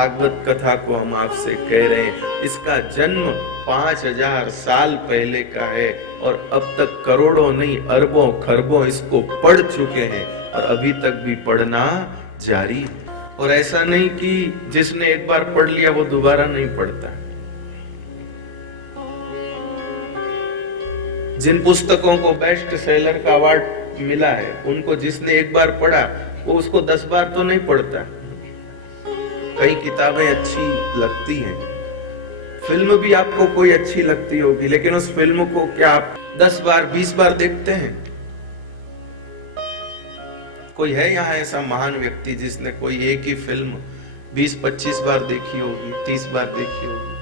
भागवत कथा को हम आपसे कह रहे हैं। इसका जन्म 5000 साल पहले का है और अब तक करोड़ों नहीं अरबों खरबों इसको पढ़ चुके हैं और अभी तक भी पढ़ना जारी। और ऐसा नहीं कि जिसने एक बार पढ़ लिया वो दोबारा नहीं पढ़ता। जिन पुस्तकों को बेस्ट सेलर का अवार्ड मिला है उनको जिसने एक बार पढ़ा वो उसको 10 बार तो नहीं पढ़ता। कई किताबें अच्छी लगती हैं, फिल्म भी आपको कोई अच्छी लगती होगी, लेकिन उस फिल्म को क्या आप 10 बार 20 बार देखते हैं? कोई है यहाँ ऐसा महान व्यक्ति जिसने कोई एक ही फिल्म 20-25 बार देखी होगी, 30 बार देखी होगी?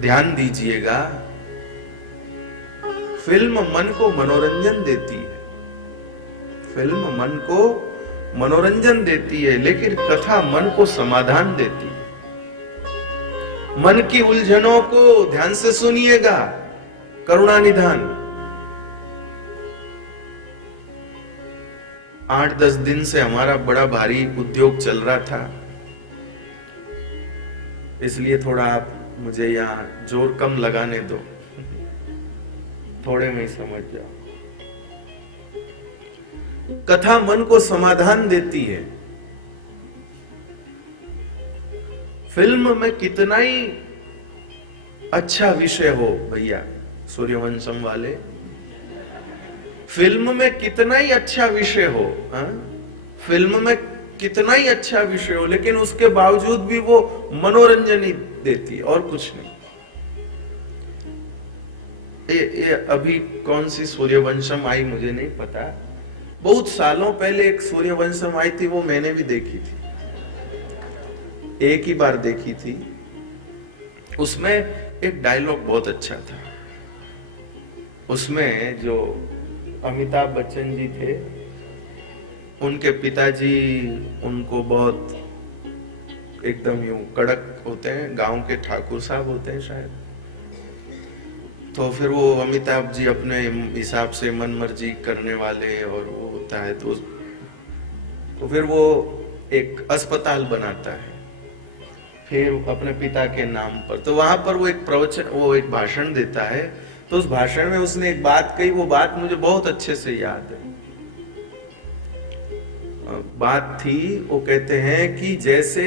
ध्यान दीजिएगा, फिल्म मन को मनोरंजन देती है, फिल्म मन को मनोरंजन देती है, लेकिन कथा मन को समाधान देती है। मन की उलझनों को ध्यान से सुनिएगा। करुणानिधान 8-10 दिन से हमारा बड़ा भारी उद्योग चल रहा था, इसलिए थोड़ा आप मुझे यहां जोर कम लगाने दो, थोड़े में ही समझ जाओ। कथा मन को समाधान देती है। फिल्म में कितना ही अच्छा विषय हो भैया, सूर्यवंशम वाले, फिल्म में कितना ही अच्छा विषय हो, फिल्म में कितना ही अच्छा विषय हो, लेकिन उसके बावजूद भी वो मनोरंजन ही देती है और कुछ नहीं। ये अभी कौन सी सूर्यवंशम आई मुझे नहीं पता, बहुत सालों पहले एक सूर्यवंशम आई थी, वो मैंने भी देखी थी, एक ही बार देखी थी। उसमें एक डायलॉग बहुत अच्छा था। उसमें जो अमिताभ बच्चन जी थे, उनके पिताजी उनको बहुत एकदम यूं कड़क होते हैं, गांव के ठाकुर साहब होते हैं शायद। तो फिर वो अमिताभ जी अपने हिसाब से मन मर्जी करने वाले और वो होता है, तो फिर वो एक अस्पताल बनाता है फिर अपने पिता के नाम पर। तो वहां पर वो एक प्रवचन, वो एक भाषण देता है। तो उस भाषण में उसने एक बात कही, वो बात मुझे बहुत अच्छे से याद है। बात थी, वो कहते हैं कि जैसे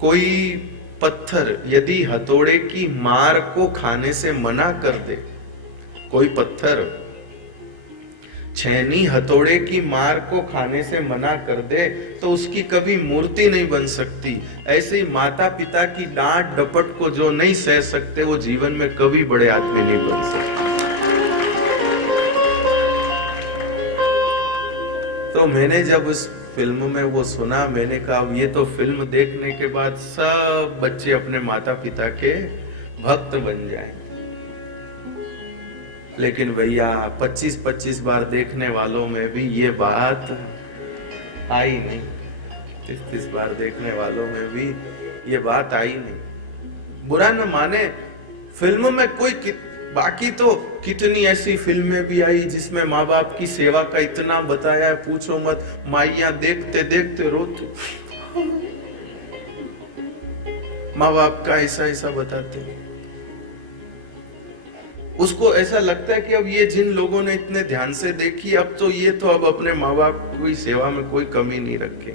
कोई पत्थर यदि हथौड़े की मार को खाने से मना कर दे, कोई पत्थर छेनी हथौड़े की मार को खाने से मना कर दे तो उसकी कभी मूर्ति नहीं बन सकती। ऐसे ही माता पिता की डांट डपट को जो नहीं सह सकते वो जीवन में कभी बड़े आदमी नहीं बन सकते। तो मैंने जब उस फिल्म में वो सुना, मैंने कहा अब ये तो फिल्म देखने के बाद सब बच्चे अपने माता पिता के भक्त बन जाएं। लेकिन भैया 25-25 बार देखने वालों में भी ये बात आई नहीं, 30 बार देखने वालों में भी ये बात आई नहीं। बुरा न माने, फिल्म में कोई बाकी तो कितनी ऐसी फिल्में भी आई जिसमें माँ बाप की सेवा का इतना बताया है, पूछो मत। माइया देखते देखते रोते, माँ बाप का ऐसा ऐसा बताते, उसको ऐसा लगता है कि अब ये जिन लोगों ने इतने ध्यान से देखी, अब तो ये तो अब अपने माँ बाप की सेवा में कोई कमी नहीं रखे।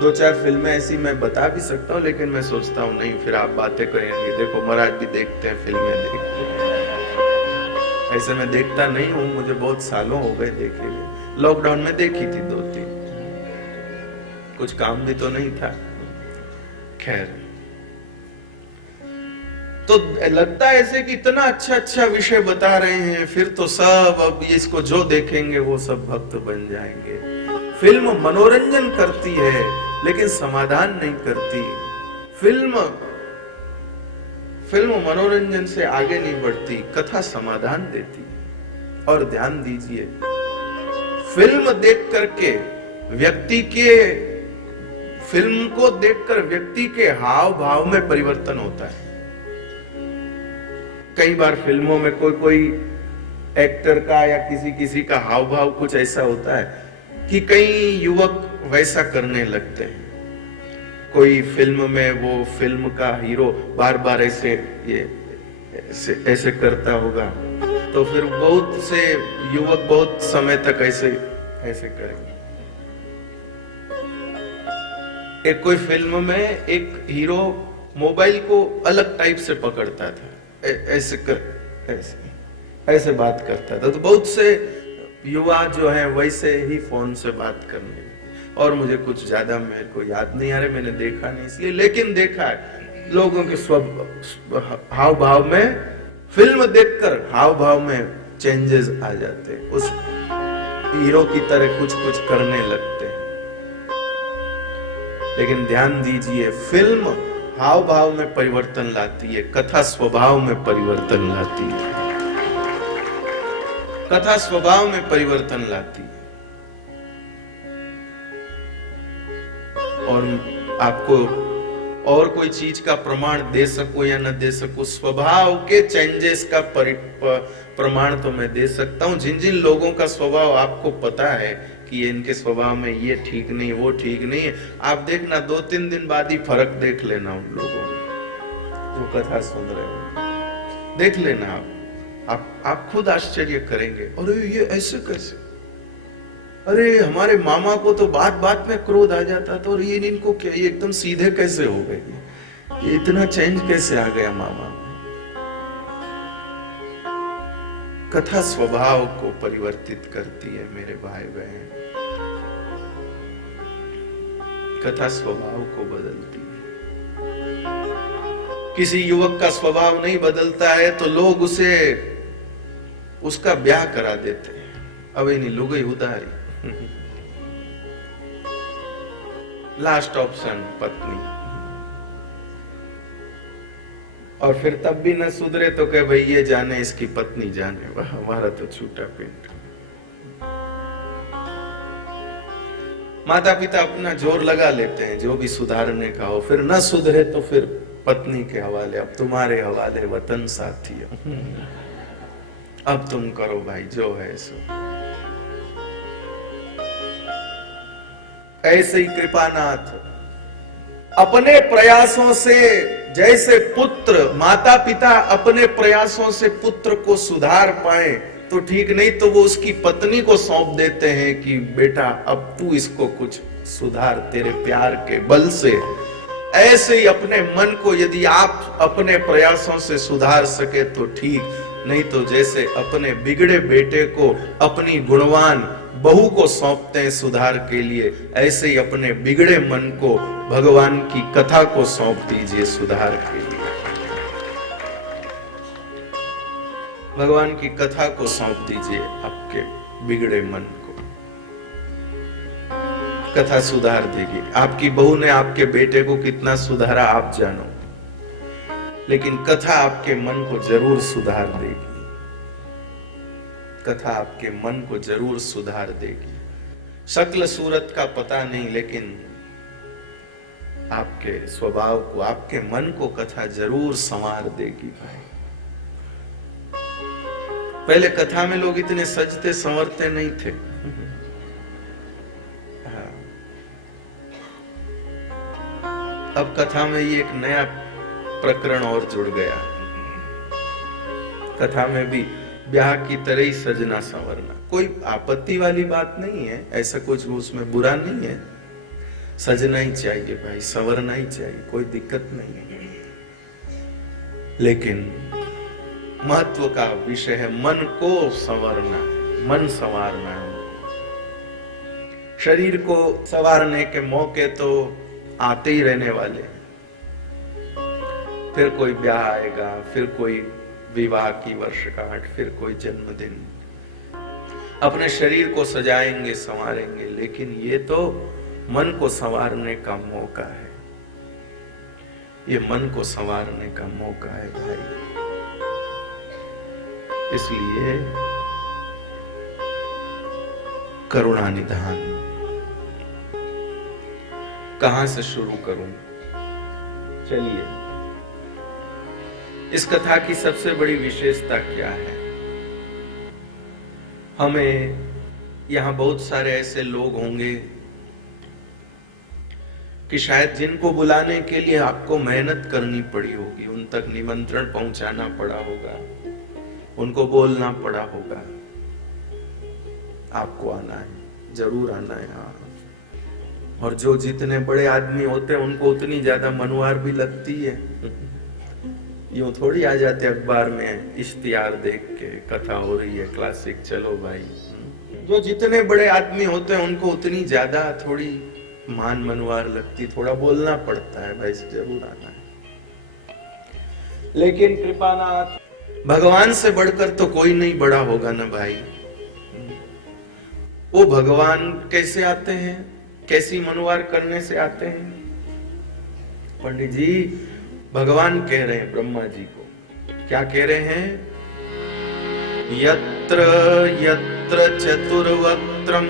2-4 फिल्में ऐसी मैं बता भी सकता हूँ, लेकिन मैं सोचता हूँ नहीं, फिर आप बातें करेंगे, देखो महाराज भी देखते हैं फिल्में, देखते हैं। ऐसे मैं देखता नहीं हूँ, मुझे बहुत सालों हो गए देखे हुए। लॉकडाउन में देखी थी 2-3, कुछ काम भी तो नहीं था। खैर, तो लगता है ऐसे कि इतना अच्छा अच्छा विषय बता रहे हैं, फिर तो सब अब इसको जो देखेंगे वो सब भक्त बन जाएंगे। फिल्म मनोरंजन करती है लेकिन समाधान नहीं करती। फिल्म मनोरंजन से आगे नहीं बढ़ती, कथा समाधान देती। और ध्यान दीजिए, फिल्म देख करके फिल्म को देखकर व्यक्ति के हाव भाव में परिवर्तन होता है। कई बार फिल्मों में कोई एक्टर का या किसी का हाव भाव कुछ ऐसा होता है कि कई युवक वैसा करने लगते हैं। कोई फिल्म में वो फिल्म का हीरो बार बार ऐसे ऐसे करता होगा, तो फिर बहुत से युवक बहुत समय तक ऐसे ऐसे करेंगे। एक कोई फिल्म में एक हीरो मोबाइल को अलग टाइप से पकड़ता था, ऐसे कर ऐसे बात करता था, तो बहुत से युवा जो है वैसे ही फोन से बात करने। और मुझे कुछ ज्यादा मेरे को याद नहीं आ रहा, मैंने देखा नहीं इसलिए, लेकिन देखा है लोगों के हाव भाव में, फिल्म देखकर हाव भाव में चेंजेस आ जाते हैं, उस हीरो की तरह कुछ कुछ करने लगते हैं। लेकिन ध्यान दीजिए, फिल्म हाव भाव में परिवर्तन लाती है, कथा स्वभाव में परिवर्तन लाती है। कथा स्वभाव में परिवर्तन लाती है। और आपको और कोई चीज का प्रमाण दे सको या न दे सको, स्वभाव के चेंजेस का प्रमाण तो मैं दे सकता हूं। जिन जिन लोगों का स्वभाव आपको पता है कि इनके स्वभाव में ये ठीक नहीं, वो ठीक नहीं है, आप देखना 2-3 दिन बाद ही फर्क देख लेना उन लोगों में जो कथा सुन रहे हो। देख लेना आप खुद आश्चर्य करेंगे, अरे ये ऐसे कैसे, अरे हमारे मामा को तो बात बात में क्रोध आ जाता था, और ये इनको क्या, ये एकदम सीधे कैसे हो गए, ये इतना चेंज कैसे आ गया मामा में। कथा स्वभाव को परिवर्तित करती है मेरे भाई बहन, कथा स्वभाव को बदलती है। किसी युवक का स्वभाव नहीं बदलता है तो लोग उसका ब्याह करा देते हैं। अब नहीं लुग गई उधारी, लास्ट ऑप्शन पत्नी, और फिर तब भी न सुधरे तो कहे भाई ये जाने इसकी पत्नी जाने, वह हमारा तो छूटा पेट। माता पिता अपना जोर लगा लेते हैं जो भी सुधारने का हो, फिर न सुधरे तो फिर पत्नी के हवाले, अब तुम्हारे हवाले वतन साथी, अब तुम करो भाई जो है सो। ऐसे ही कृपानाथ अपने प्रयासों से, जैसे पुत्र, माता पिता अपने प्रयासों से पुत्र को सुधार पाए तो ठीक, नहीं तो वो उसकी पत्नी को सौंप देते हैं कि बेटा अब तू इसको कुछ सुधार तेरे प्यार के बल से। ऐसे ही अपने मन को यदि आप अपने प्रयासों से सुधार सके तो ठीक, नहीं तो जैसे अपने बिगड़े बेटे को अपनी गुणवान बहू को सौंपते हैं सुधार के लिए, ऐसे ही अपने बिगड़े मन को भगवान की कथा को सौंप दीजिए सुधार के लिए। भगवान की कथा को सौंप दीजिए आपके बिगड़े मन को, कथा सुधार देगी। आपकी बहू ने आपके बेटे को कितना सुधारा आप जानो, लेकिन कथा आपके मन को जरूर सुधार देगी। कथा आपके मन को जरूर सुधार देगी। शक्ल सूरत का पता नहीं, लेकिन आपके स्वभाव को, आपके मन को कथा जरूर संवार देगी भाई। पहले कथा में लोग इतने सजते संवरते नहीं थे। अब कथा में ये एक नया प्रकरण और जुड़ गया। कथा में भी ब्याह की तरह ही सजना संवरना, कोई आपत्ति वाली बात नहीं है, ऐसा कुछ उसमें बुरा नहीं है। सजना ही चाहिए भाई, संवरना ही चाहिए, कोई दिक्कत नहीं है। लेकिन महत्व का विषय है मन को संवरना, मन संवारना है। शरीर को संवारने के मौके तो आते ही रहने वाले, फिर कोई ब्याह आएगा, फिर कोई विवाह की वर्षगांठ, फिर कोई जन्मदिन, अपने शरीर को सजाएंगे संवारेंगे, लेकिन ये तो मन को संवारने का मौका है। ये मन को संवारने का मौका है भाई। इसलिए करुणा निधान। कहां से शुरू करूं? चलिए, इस कथा की सबसे बड़ी विशेषता क्या है? हमें यहाँ बहुत सारे ऐसे लोग होंगे कि शायद जिनको बुलाने के लिए आपको मेहनत करनी पड़ी होगी, उन तक निमंत्रण पहुंचाना पड़ा होगा, उनको बोलना पड़ा होगा, आपको आना है, जरूर आना है। हाँ, और जो जितने बड़े आदमी होते हैं उनको उतनी ज्यादा मनुहार भी लगती है। यूं थोड़ी आ जाते अखबार में इश्तिहार देख के, कथा हो रही है क्लासिक, चलो भाई। जो जितने बड़े आदमी होते हैं उनको उतनी ज्यादा थोड़ी मान मनुहार लगती, थोड़ा बोलना पड़ता है, भाई जरूर आना है। लेकिन कृपानाथ, भगवान से बढ़कर तो कोई नहीं बड़ा होगा ना भाई। वो भगवान कैसे आते हैं, कैसी मनुहार करने से आते हैं? पंडित जी भगवान कह रहे हैं ब्रह्मा जी को, क्या कह रहे हैं? यत्र यत्र चतुर्वक्त्रम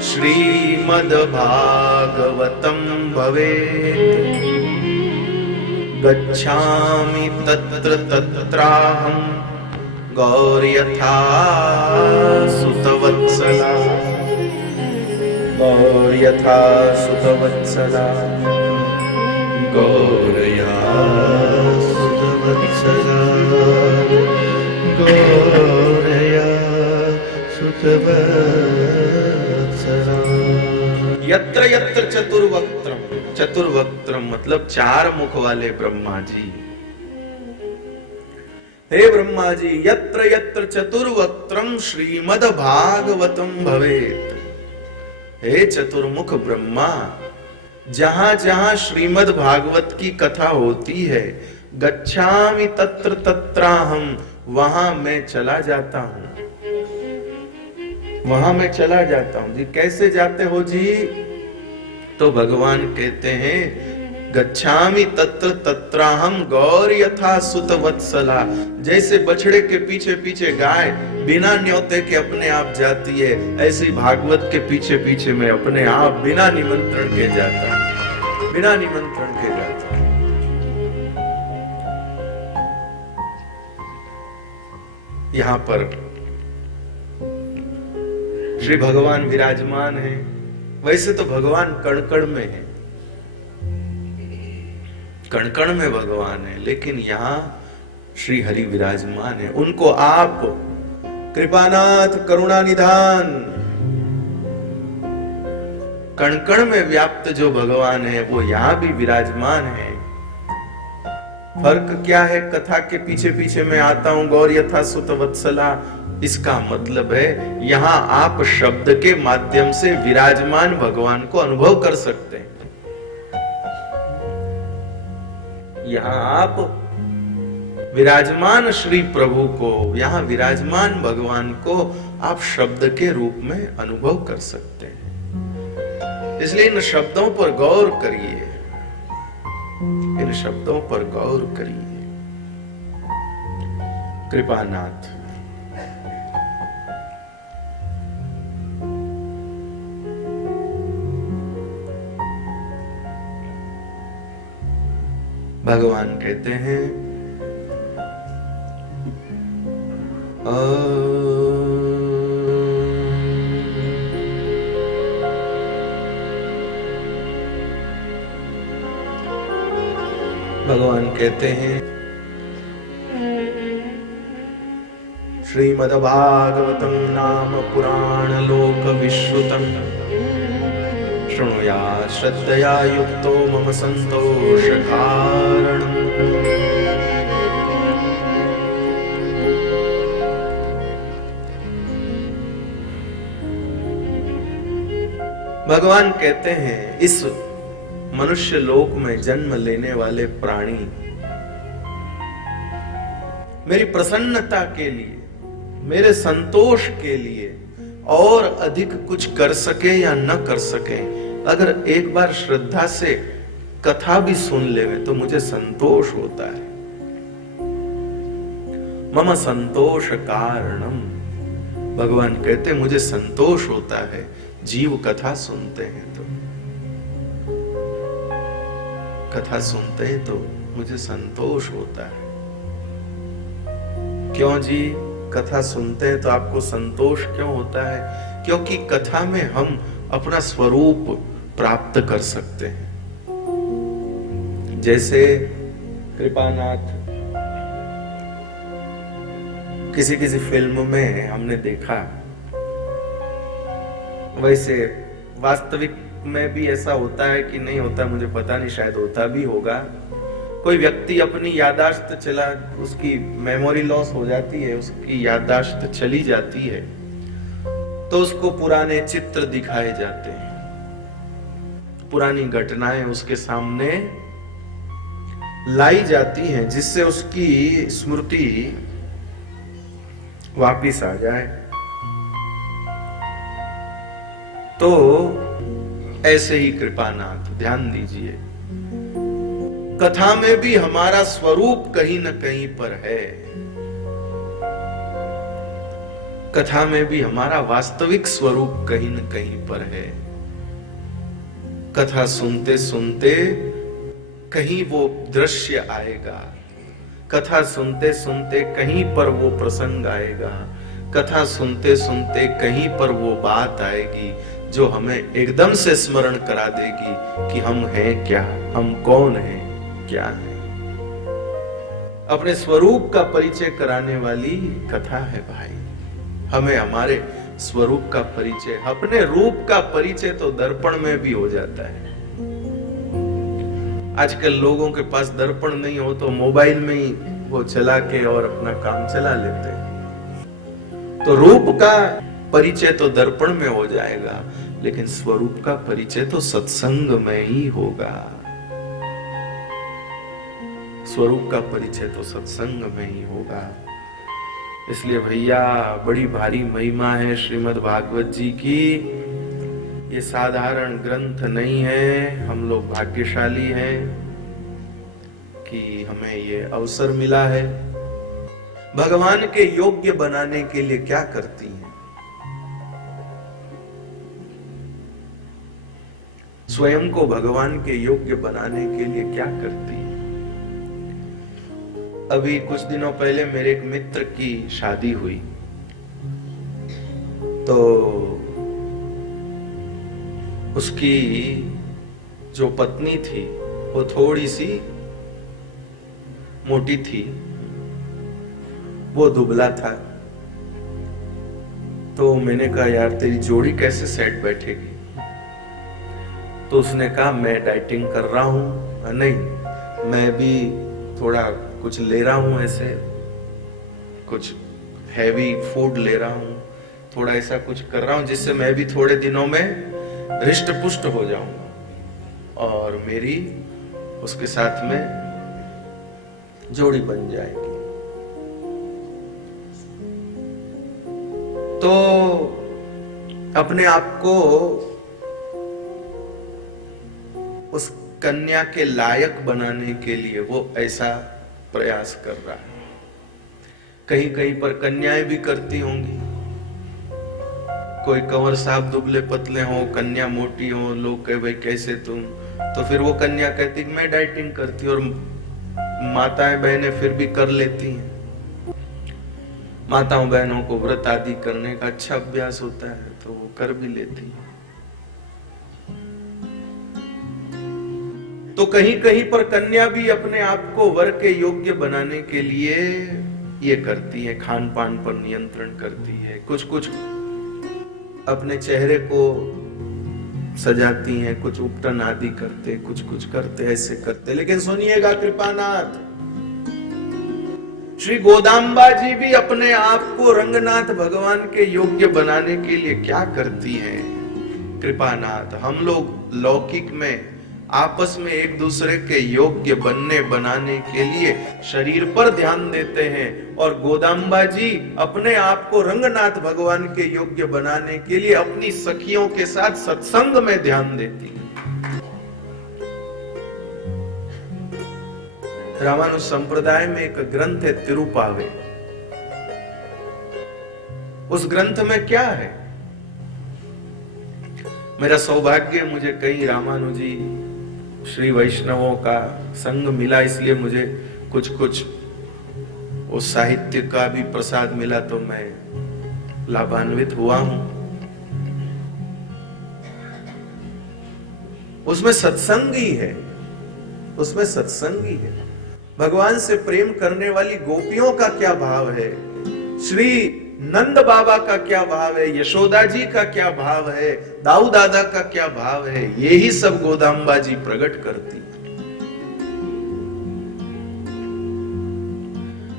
श्रीमद् भागवतं भवेत् गच्छामि तत्र तत्राहं गौर्यथा सुतवत्सला, गौर्यथा सुतवत्सला, गौर्या सुतवत्सला, गौर्या सुतवत्सला। यत्र यत्र चतुर्वक्त्रम, चतुर्वक्त्रम मतलब चार मुख वाले ब्रह्मा जी। हे ब्रह्मा जी, यत्र यत्र चतुर्वक्त्रम श्रीमद् भागवतम भवेत्। हे चतुर्मुख ब्रह्मा, जहां जहां श्रीमद् भागवत की कथा होती है, गच्छामि तत्र तत्राहम, वहां मैं चला जाता हूं, वहां मैं चला जाता हूं। जी कैसे जाते हो जी? तो भगवान कहते हैं गच्छामि तत्र तत्राहम गौर यथा सुतवत्सला। जैसे बछड़े के पीछे पीछे गाय बिना न्योते के अपने आप जाती है, ऐसे भागवत के पीछे पीछे मैं अपने आप बिना निमंत्रण के जाता हूं, बिना निमंत्रण के जाता हूं। यहां पर श्री भगवान विराजमान है। वैसे तो भगवान कण कण में है, कण कण में भगवान है, लेकिन यहाँ श्री हरि विराजमान है। उनको आप कृपानाथ करुणा निधान, कण कण में व्याप्त जो भगवान है वो यहाँ भी विराजमान है। फर्क क्या है? कथा के पीछे पीछे मैं आता हूं गौर यथा सुत वत्सला, इसका मतलब है यहां आप शब्द के माध्यम से विराजमान भगवान को अनुभव कर सकते हैं। यहां आप विराजमान श्री प्रभु को, यहां विराजमान भगवान को आप शब्द के रूप में अनुभव कर सकते हैं। इसलिए इन शब्दों पर गौर करिए, इन शब्दों पर गौर करिए। कृपानाथ, भगवान कहते हैं भगवान कहते हैं श्रीमद्भागवतं नाम पुराण लोक विश्रुतम् शृणुयात् श्रद्धया युक्तो मम संतोष कारणम्। भगवान कहते हैं इस मनुष्य लोक में जन्म लेने वाले प्राणी मेरी प्रसन्नता के लिए, मेरे संतोष के लिए और अधिक कुछ कर सके या न कर सके, अगर एक बार श्रद्धा से कथा भी सुन लेवे तो मुझे संतोष होता है। मम संतोष कारणम, भगवान कहते मुझे संतोष होता है जीव कथा सुनते हैं तो, कथा सुनते हैं तो मुझे संतोष होता है। क्यों जी? कथा सुनते हैं तो आपको संतोष क्यों होता है? क्योंकि कथा में हम अपना स्वरूप प्राप्त कर सकते हैं। जैसे कृपानाथ किसी किसी फिल्म में हमने देखा, वैसे वास्तविक में भी ऐसा होता है कि नहीं होता मुझे पता नहीं, शायद होता भी होगा। कोई व्यक्ति अपनी याददाश्त उसकी मेमोरी लॉस हो जाती है, उसकी याददाश्त चली जाती है, तो उसको पुराने चित्र दिखाए जाते हैं, पुरानी घटनाएं उसके सामने लाई जाती हैं, जिससे उसकी स्मृति वापिस आ जाए। तो ऐसे ही कृपानाथ, ध्यान दीजिए, कथा में भी हमारा स्वरूप कहीं न कहीं पर है। कथा में भी हमारा वास्तविक स्वरूप कहीं न कहीं पर है। कथा सुनते सुनते कहीं वो दृश्य आएगा, कथा सुनते सुनते कहीं पर वो प्रसंग आएगा, कथा सुनते सुनते कहीं पर वो बात आएगी जो हमें एकदम से स्मरण करा देगी कि हम हैं क्या, हम कौन हैं, क्या है। अपने स्वरूप का परिचय कराने वाली कथा है भाई। हमें हमारे स्वरूप का परिचय, अपने रूप का परिचय तो दर्पण में भी हो जाता है। आजकल लोगों के पास दर्पण नहीं हो तो मोबाइल में ही वो चला के और अपना काम चला लेते हैं। तो रूप का परिचय तो दर्पण में हो जाएगा, लेकिन स्वरूप का परिचय तो सत्संग में ही होगा। स्वरूप का परिचय तो सत्संग में ही होगा। इसलिए भैया बड़ी भारी महिमा है श्रीमद् भागवत जी की। ये साधारण ग्रंथ नहीं है। हम लोग भाग्यशाली हैं कि हमें ये अवसर मिला है। भगवान के योग्य बनाने के लिए क्या करती हैं? स्वयं को भगवान के योग्य बनाने के लिए क्या करती हैं? अभी कुछ दिनों पहले मेरे एक मित्र की शादी हुई, तो उसकी जो पत्नी थी वो थोड़ी सी मोटी थी, वो दुबला था। तो मैंने कहा यार तेरी जोड़ी कैसे सेट बैठेगी? तो उसने कहा मैं डाइटिंग कर रहा हूं। नहीं, मैं भी थोड़ा कुछ ले रहा हूं, ऐसे कुछ हैवी फूड ले रहा हूं, थोड़ा ऐसा कुछ कर रहा हूं जिससे मैं भी थोड़े दिनों में हृष्ट पुष्ट हो जाऊंगा और मेरी उसके साथ में जोड़ी बन जाएगी। तो अपने आप को उस कन्या के लायक बनाने के लिए वो ऐसा प्रयास कर रहा है। कहीं कहीं पर कन्याएं भी करती होंगी। कोई कंवर साहब दुबले पतले हो, कन्या मोटी हो, लोग कहे भाई कैसे तुम? तो फिर वो कन्या कहती मैं डाइटिंग करती, और माताएं बहनें फिर भी कर लेती हैं। माताओं बहनों को व्रत आदि करने का अच्छा अभ्यास होता है तो वो कर भी लेती हैं। तो कहीं कहीं पर कन्या भी अपने आप को वर के योग्य बनाने के लिए ये करती है, खान पान पर नियंत्रण करती है, कुछ कुछ अपने चेहरे को सजाती हैं, कुछ उपटन आदि करते, कुछ कुछ करते, ऐसे करते। लेकिन सुनिएगा कृपानाथ, श्री गोदाम्बा जी भी अपने आप को रंगनाथ भगवान के योग्य बनाने के लिए क्या करती हैं? कृपानाथ, हम लोग लौकिक में आपस में एक दूसरे के योग्य बनने बनाने के लिए शरीर पर ध्यान देते हैं, और गोदाम्बा जी अपने आप को रंगनाथ भगवान के योग्य बनाने के लिए अपनी सखियों के साथ सत्संग में ध्यान देती हैं। रामानुज संप्रदाय में एक ग्रंथ है तिरुपावे। उस ग्रंथ में क्या है? मेरा सौभाग्य, मुझे कई रामानुजी श्री वैष्णवों का संग मिला, इसलिए मुझे कुछ कुछ उस साहित्य का भी प्रसाद मिला तो मैं लाभान्वित हुआ हूं। उसमें सत्संग ही है, उसमें सत्संग ही है। भगवान से प्रेम करने वाली गोपियों का क्या भाव है, श्री नंद बाबा का क्या भाव है, यशोदा जी का क्या भाव है, दाऊ दादा का क्या भाव है, यही सब गोदाम्बा जी प्रकट करती।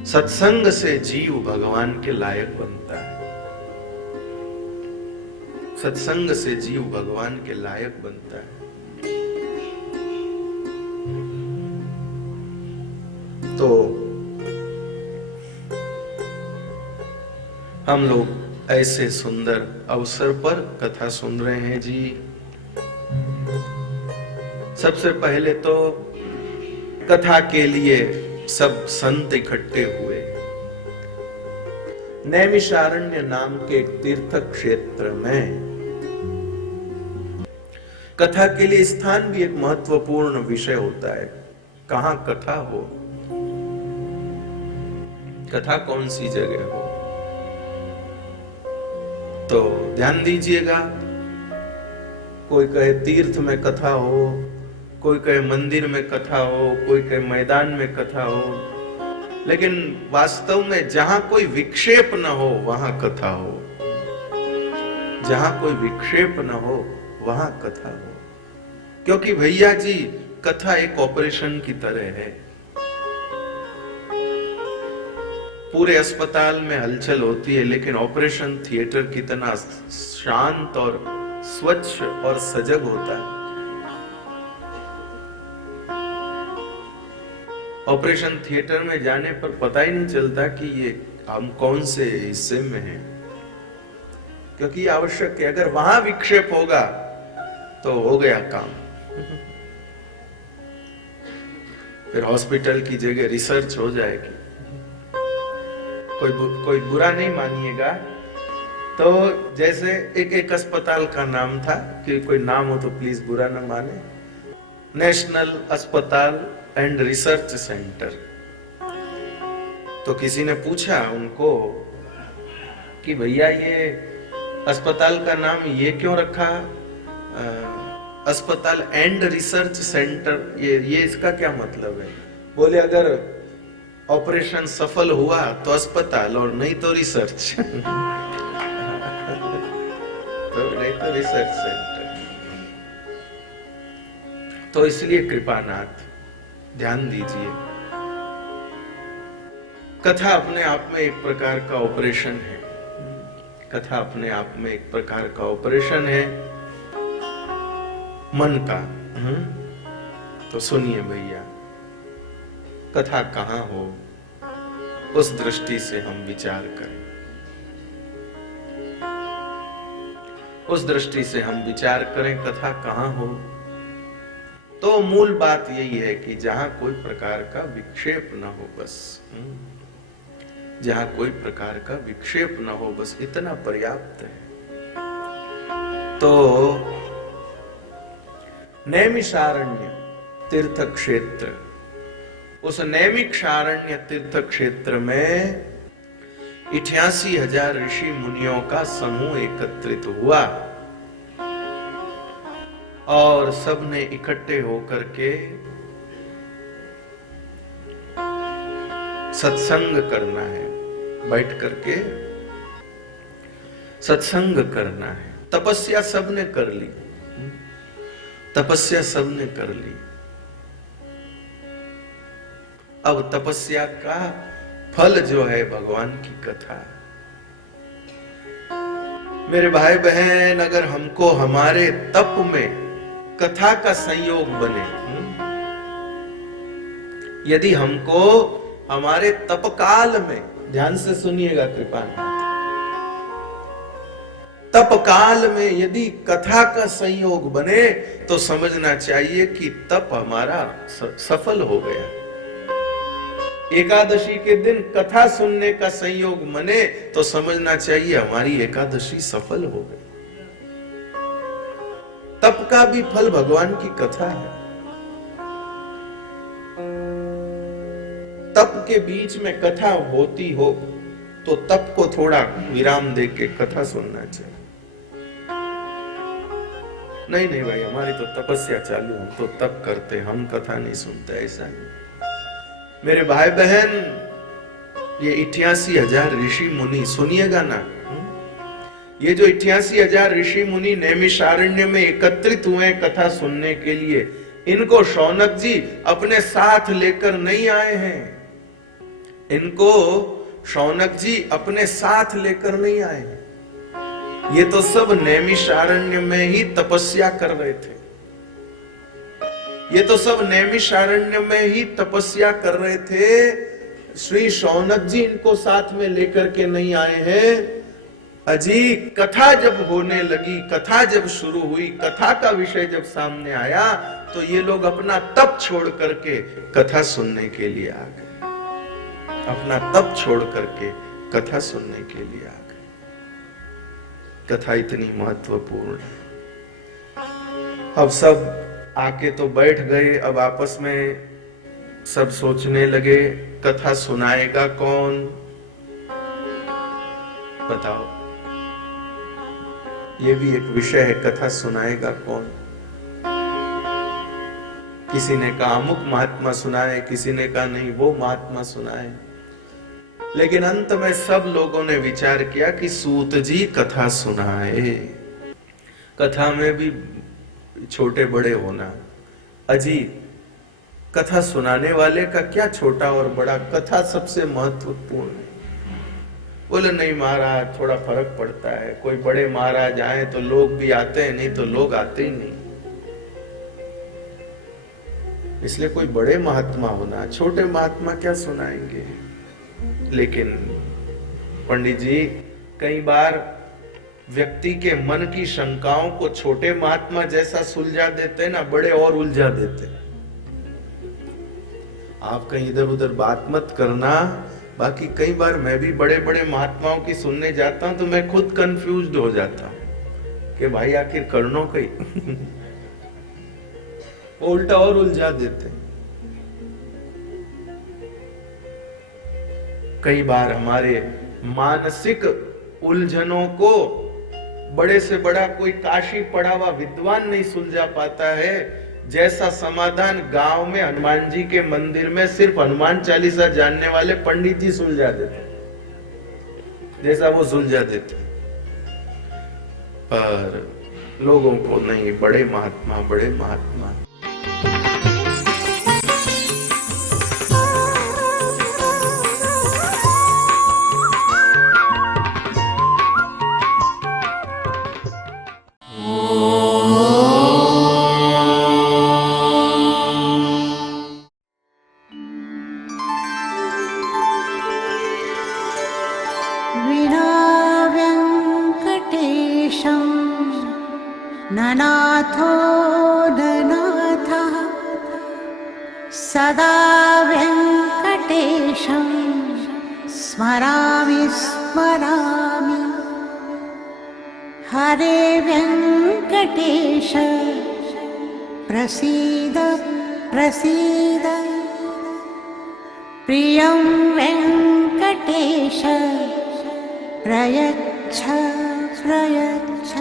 सत्संग से जीव भगवान के लायक बनता है, सत्संग से जीव भगवान के लायक बनता है। तो हम लोग ऐसे सुंदर अवसर पर कथा सुन रहे हैं जी। सबसे पहले तो कथा के लिए सब संत इकट्ठे हुए। नैमिषारण्य नाम के एक तीर्थ क्षेत्र में कथा के लिए स्थान भी एक महत्वपूर्ण विषय होता है। कहां कथा हो, कथा कौन सी जगह हो, तो ध्यान दीजिएगा। कोई कहे तीर्थ में कथा हो, कोई कहे मंदिर में कथा हो, कोई कहे मैदान में कथा हो, लेकिन वास्तव में जहां कोई विक्षेप न हो वहां कथा हो, जहां कोई विक्षेप न हो वहां कथा हो। क्योंकि भैया जी कथा एक ऑपरेशन की तरह है। पूरे अस्पताल में हलचल होती है, लेकिन ऑपरेशन थिएटर कितना शांत और स्वच्छ और सजग होता है। ऑपरेशन थिएटर में जाने पर पता ही नहीं चलता कि ये हम कौन से हिस्से में हैं, क्योंकि आवश्यक है। अगर वहां विक्षेप होगा तो हो गया काम। फिर हॉस्पिटल की जगह रिसर्च हो जाएगी। कोई बुरा नहीं मानिएगा। तो जैसे एक अस्पताल का नाम था, कि कोई नाम हो तो प्लीज बुरा ना माने, नेशनल अस्पताल एंड रिसर्च सेंटर। तो किसी ने पूछा उनको कि भैया ये अस्पताल का नाम ये क्यों रखा, अस्पताल एंड रिसर्च सेंटर, ये इसका क्या मतलब है? बोले अगर ऑपरेशन सफल हुआ तो अस्पताल, और नहीं तो रिसर्च तो नहीं तो रिसर्च सेंटर। तो इसलिए कृपानाथ ध्यान दीजिए, कथा अपने आप में एक प्रकार का ऑपरेशन है। कथा अपने आप में एक प्रकार का ऑपरेशन है मन का। तो सुनिए भैया, कथा कहां हो उस दृष्टि से हम विचार करें, उस दृष्टि से हम विचार करें कथा कहां हो। तो मूल बात यही है कि जहां कोई प्रकार का विक्षेप न हो, बस जहां कोई प्रकार का विक्षेप न हो, बस इतना पर्याप्त है। तो नैमिषारण्य तीर्थ क्षेत्र, उस नैमिषारण्य तीर्थ क्षेत्र में 88,000 ऋषि मुनियों का समूह एकत्रित हुआ और सबने इकट्ठे होकर के सत्संग करना है, बैठ करके सत्संग करना है। तपस्या सबने कर ली, तपस्या सबने कर ली। अब तपस्या का फल जो है भगवान की कथा। मेरे भाई बहन, अगर हमको हमारे तप में कथा का संयोग बने, यदि हमको हमारे तपकाल में, ध्यान से सुनिएगा कृपानाथ, तपकाल में यदि कथा का संयोग बने तो समझना चाहिए कि तप हमारा सफल हो गया। एकादशी के दिन कथा सुनने का संयोग बने तो समझना चाहिए हमारी एकादशी सफल हो गई। तप का भी फल भगवान की कथा है। तप के बीच में कथा होती हो तो तप को थोड़ा विराम दे के कथा सुनना चाहिए। नहीं नहीं भाई, हमारी तो तपस्या चालू, हम तो तप करते, हम कथा नहीं सुनते, ऐसा नहीं। मेरे भाई बहन, ये 88,000 ऋषि मुनि, सुनिएगा ना, ये जो 88,000 ऋषि मुनि नैमिषारण्य में एकत्रित हुए कथा सुनने के लिए, इनको शौनक जी अपने साथ लेकर नहीं आए हैं। इनको शौनक जी अपने साथ लेकर नहीं आए हैं। ये तो सब नैमिषारण्य में ही तपस्या कर रहे थे। ये तो सब नैमिषारण्य में ही तपस्या कर रहे थे। श्री शौनक जी इनको साथ में लेकर के नहीं आए हैं। अजी कथा जब होने लगी, कथा जब शुरू हुई, कथा का विषय जब सामने आया, तो ये लोग अपना तप छोड़ करके कथा सुनने के लिए आ गए। अपना तप छोड़ करके कथा सुनने के लिए आ गए। कथा इतनी महत्वपूर्ण है। अब सब आके तो बैठ गए, अब आपस में सब सोचने लगे कथा सुनाएगा कौन, बताओ। ये भी एक विषय है, कथा सुनाएगा कौन। किसी ने कहा अमुक महात्मा सुनाए, किसी ने कहा नहीं वो महात्मा सुनाए। लेकिन अंत में सब लोगों ने विचार किया कि सूत जी कथा सुनाए। कथा में भी छोटे बड़े होना। अजी कथा सुनाने वाले का क्या छोटा और बड़ा, कथा सबसे महत्वपूर्ण है। बोले नहीं महाराज, थोड़ा फर्क पड़ता है। कोई बड़े महाराज आए तो लोग भी आते हैं, नहीं तो लोग आते ही नहीं। इसलिए कोई बड़े महात्मा होना, छोटे महात्मा क्या सुनाएंगे। लेकिन पंडित जी, कई बार व्यक्ति के मन की शंकाओं को छोटे महात्मा जैसा सुलझा देते हैं ना, बड़े और उलझा देते हैं। आप कहीं इधर उधर बात मत करना। बाकी कई बार मैं भी बड़े बड़े महात्माओं की सुनने जाता हूं तो मैं खुद कंफ्यूज्ड हो जाता हूं कि भाई आखिर करनो कहीं। उल्टा और उलझा देते हैं। कई बार हमारे मानसिक उलझनों को बड़े से बड़ा कोई काशी पढ़ा हुआ विद्वान नहीं सुलझा पाता है, जैसा समाधान गांव में हनुमान जी के मंदिर में सिर्फ हनुमान चालीसा जानने वाले पंडित जी सुलझा देते, जैसा वो सुलझा देते। पर लोगों को नहीं, बड़े महात्मा, बड़े महात्मा। ननाथो ननाथः सदा वेङ्कटेशं स्मरामि स्मरामि। हरे वेङ्कटेश प्रसीद प्रसीद। प्रियं वेङ्कटेश प्रयच्छ प्रयच्छ।